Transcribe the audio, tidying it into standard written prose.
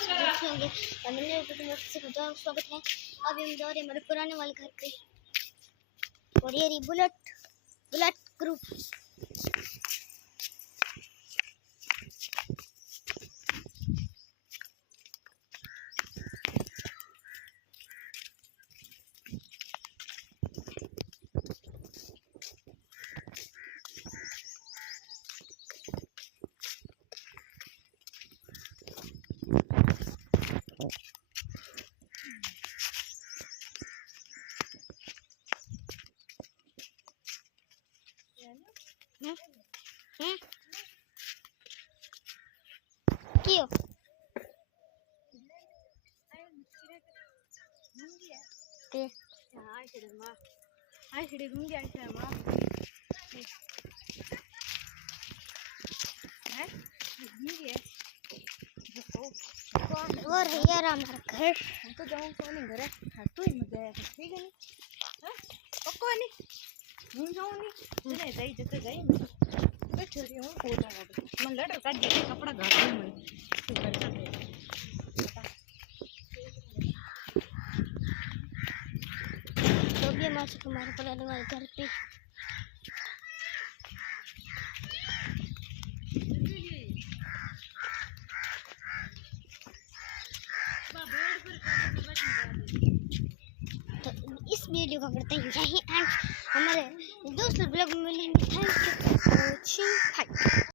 देखे होंगे। स्वागत है। अभी हम जा रहे हैं हमारे पुराने वाले घर पे, और ये रही बुलेट ग्रुप। क्यों के और है यार हमारा घर। तो जाऊँ सोने घरे तू ही मजा आया ठीक है नी पक्को नहीं हूँ जाऊँ नहीं नहीं जाई जते जाई बैठो रही हूँ हो जाऊँ मैं लड़ काट दिया कपड़ा घाट नहीं मैं तू कर सकते तो भी हमारे तुम्हारे पुराने वाले घर पे तो इस वीडियो को करते हैं यहीं एंड हमारे दूसरे ब्लॉग में मिलेंगे। Thank you for watching.